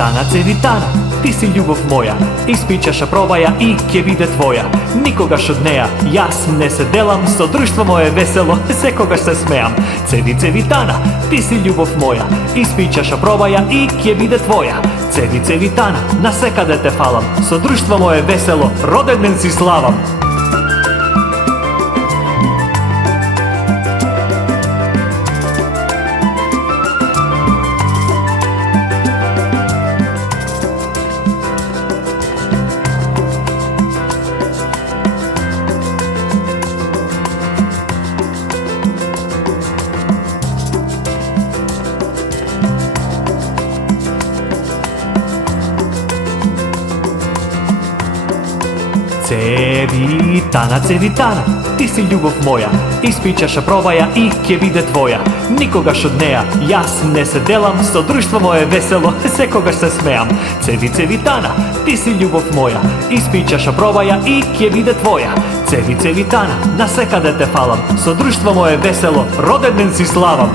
Цевитана, цевитана, ти си љубов моја, испи чаша пробаја и ќе биде твоја. Никогаш од неа јас не се делам, со друштво мое весело секогаш се смеам. Цевитана, ти си љубов моја, испи чаша пробаја и ќе биде твоја. Цевитана, на секаде те фалам, со друштво мое весело роден ден си славам. Цевитана, цевитана, ти си љубов моја, испи чаша пробаја и ќе биде твоја. Никогаш од неа јас не се делам, со друштво мое весело секогаш се смеам. Цевитана, ти си љубов моја, испи чаша пробаја и ќе биде твоја. Цевитана, на секаде те фалам, со друштво мое весело роден ден си славам.